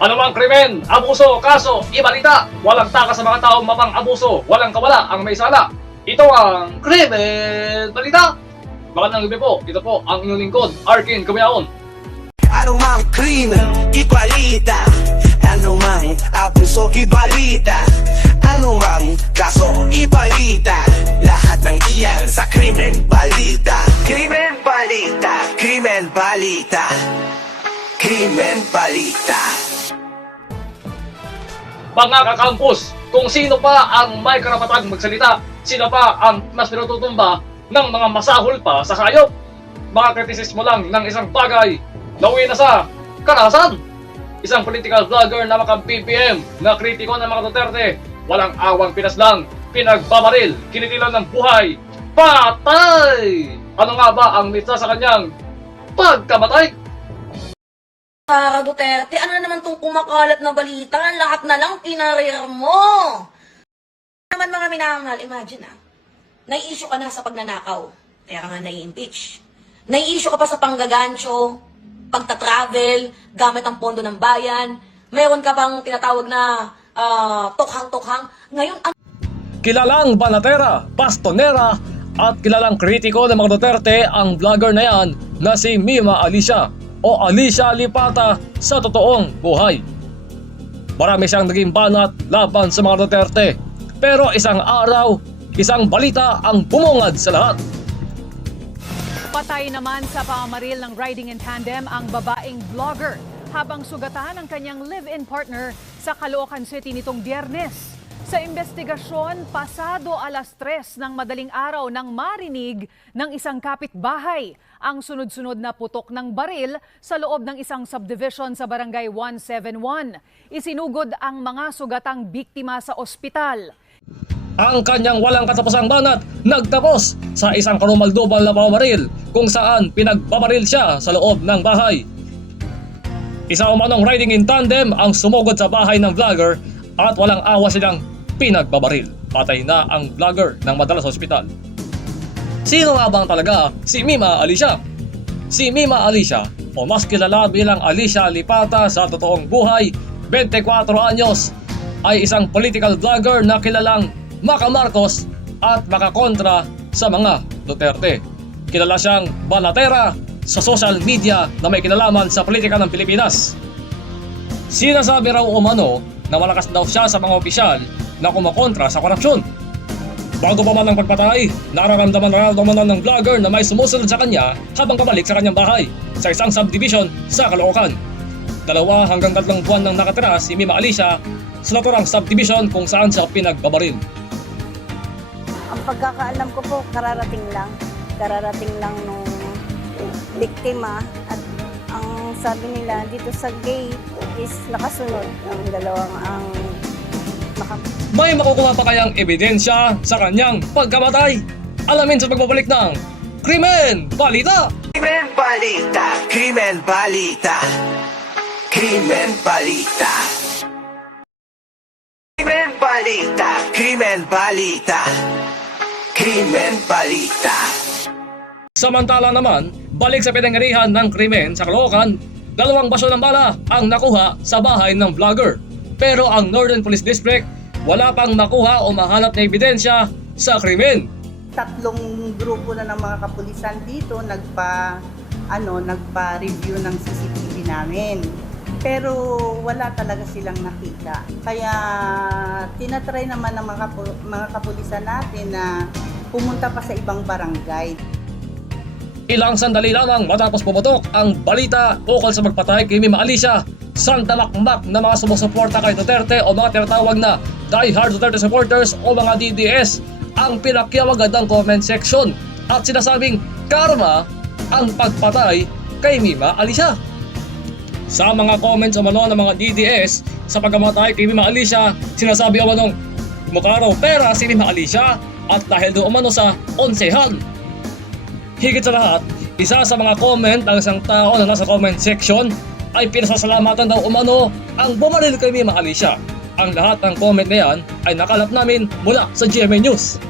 Anumang krimen, abuso, kaso, ibalita. Walang takas sa mga taong mapang-abuso. Walang kawala ang may sala. Ito ang Krimen Balita. Magandang gabi po. Ito po ang inyong lingkod, Arkin Kumiaon. Anumang krimen, ibalita. Anumang abuso, ibalita. Anumang kaso, ibalita. Lahat ng iyan sa Krimen Balita. Krimen Balita. Krimen Balita. Krimen Balita. Mga kakampus, kung sino pa ang may karapatang magsalita, sino pa ang mas pinututumba ng mga masahol pa sa hayop. Mga kritisismo lang ng isang bagay na uwi na sa karahasan. Isang political vlogger na makang-BBM na kritiko ng mga Duterte, walang awang pinaslang, pinagbabaril, kinitilan ng buhay, patay! Ano nga ba ang mitsa sa kanyang pagkamatay? Sara Duterte, ano na naman tong kumakalat na balita? Lahat na lang pinarir mo. Naman mga minamahal, imagine nai-issue ka na sa pagnanakaw, kaya ka nga nai-impeach. Nai-issue ka pa sa panggagancho, pagta-travel, gamit ang pondo ng bayan. Meron ka pang tinatawag na tokhang-tokhang. Ngayon, Kilalang banatera, bastonera, at kilalang kritiko ng mga Duterte ang vlogger na yan na si Mima Alicia o Alicia Lipata sa totoong buhay. Marami siyang naging banat laban sa mga Duterte, pero isang araw, isang balita ang bumungad sa lahat. Patay naman sa pamamaril ng riding in tandem ang babaeng vlogger habang sugatan ang kanyang live-in partner sa Caloocan City nitong Biyernes. Sa investigasyon, pasado 3:00 ng madaling araw nang marinig ng isang kapitbahay ang sunod-sunod na putok ng baril sa loob ng isang subdivision sa Barangay 171. Isinugod ang mga sugatang biktima sa ospital. Ang kanyang walang katapusang banat nagtapos sa isang karumal-dumal na pamamaril kung saan pinagbabaril siya sa loob ng bahay. Isa umanong riding in tandem ang sumugod sa bahay ng vlogger at walang awa silang pinagbabaril. Patay na ang vlogger nang madala sa ospital. Sino nga bang talaga si Mima Alicia? Si Mima Alicia o mas kilala bilang Alicia Lipata sa totoong buhay, 24 anyos, ay isang political vlogger na kilalang maka-Marcos at makakontra sa mga Duterte. Kilala siyang banatera sa social media na may kinalaman sa politika ng Pilipinas. Sinasabi raw umano na malakas daw siya sa mga opisyal na kumakontra sa korupsyon. Bago pa man ang pagpatay, nararamdaman raw ng vlogger na may sumusunod sa kanya habang pabalik sa kanyang bahay sa isang subdivision sa Caloocan. 2 hanggang 3 buwan nang nakatira si Mima Alicia sa naturang subdivision kung saan siya pinagbabaril. Ang pagkakaalam ko po, kararating lang nung biktima at ang sabi nila dito sa gate is nakasunod ang dalawang May makukuha pa kayang ebidensya sa kanyang pagkamatay? Alamin sa pagbabalik ng Krimen Balita! Krimen Balita. Krimen Balita. Krimen Balita. Krimen Balita. Krimen Balita. Krimen Balita. Samantala naman, balik sa pinangyarihan ng krimen sa Caloocan, 2 basyo ng bala ang nakuha sa bahay ng vlogger. Pero ang Northern Police District wala pang makuha o mahanap na ebidensya sa krimen. 3 grupo na ng mga kapulisan dito nagpa-review ng CCTV namin. Pero wala talaga silang nakita. Kaya tinatry naman ng mga kapulisan natin na pumunta pa sa ibang barangay. Ilang sandali lamang matapos pumutok ang balita ukol sa magpatay kay Mima Alicia, sandamakmak na mga sumusuporta kay Duterte o mga tinatawag na die-hard Duterte supporters o mga DDS ang pinakyawag agad ng comment section at sinasabing karma ang pagpatay kay Mima Alicia. Sa mga comments umano ng mga DDS sa pagkamatay kay Mima Alicia, sinasabi umanong mukha raw pera si Mima Alicia at dahil doon umano sa onsehan. Higit sa lahat, isa sa mga comment ng isang tao na nasa comment section ay pinasasalamatan daw umano ang bumaril kay Mima Alicia. Ang lahat ng comment na yan ay nakalap namin mula sa GMA News.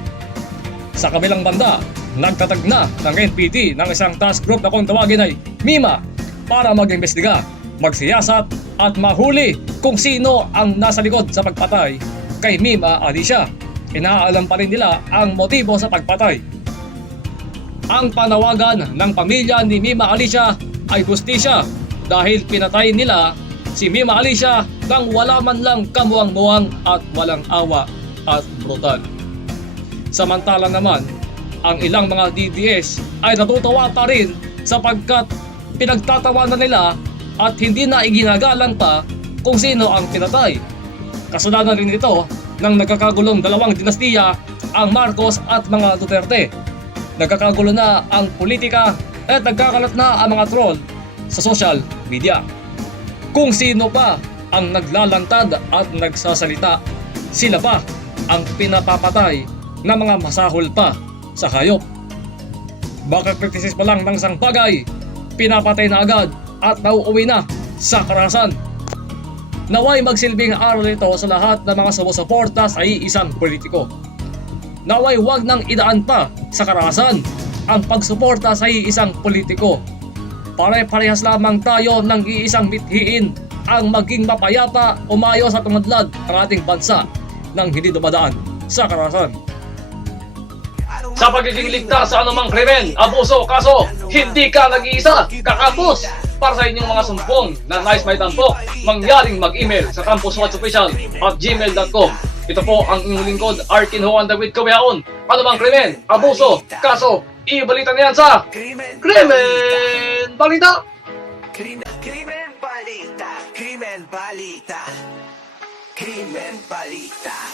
Sa kabilang banda, nagtatag na ng NPD ng isang task group na kung tawagin ay Mima para mag-imbestiga magsiyasat at mahuli kung sino ang nasa likod sa pagpatay kay Mima Alicia. Inaalam pa rin nila ang motibo sa pagpatay. Ang panawagan ng pamilya ni Mima Alicia ay hustisya dahil pinatay nila si Mima Alicia nang wala man lang kamuwang-muwang at walang awa at brutal. Samantala naman, ang ilang mga DDS ay natutuwa pa rin sapagkat pinagtatawanan nila at hindi na iginagalang pa kung sino ang pinatay. Kasalanan rin ito ng nagkakagulong dalawang dinastiya, ang Marcos at mga Duterte. Nagkakagulo na ang politika at nagkakalat na ang mga troll sa social media. Kung sino pa ang naglalantad at nagsasalita, sila pa ang pinapapatay ng mga masahol pa sa hayop. Baka kritisist pa lang ng isang bagay, pinapatay na agad at nauuwi na sa karahasan. Naway magsilbing aral ito sa lahat ng mga sumusuporta sa iisang politiko. Naway wag nang idaan pa sa karahasan ang pagsuporta sa iisang politiko. Pare-parehas lamang tayo ng iisang mithiin ang maging mapayapa, umayos at umadlad ang ating bansa nang hindi dumadaan sa karahasan. Sa pagiging ligtas sa anumang krimen, abuso, kaso, hindi ka nag-iisa, kakapos! Para sa inyong mga sumpong na nais may tampok, mangyaring mag-email sa campuswatchofficial@gmail.com. Ito po ang inyong lingkod, Arkin Juan David Cabeaon. Anumang krimen, abuso, kaso, ibalita niyan sa Krimen Balita! Krimen Balita. Krimen Balita. Krimen Balita.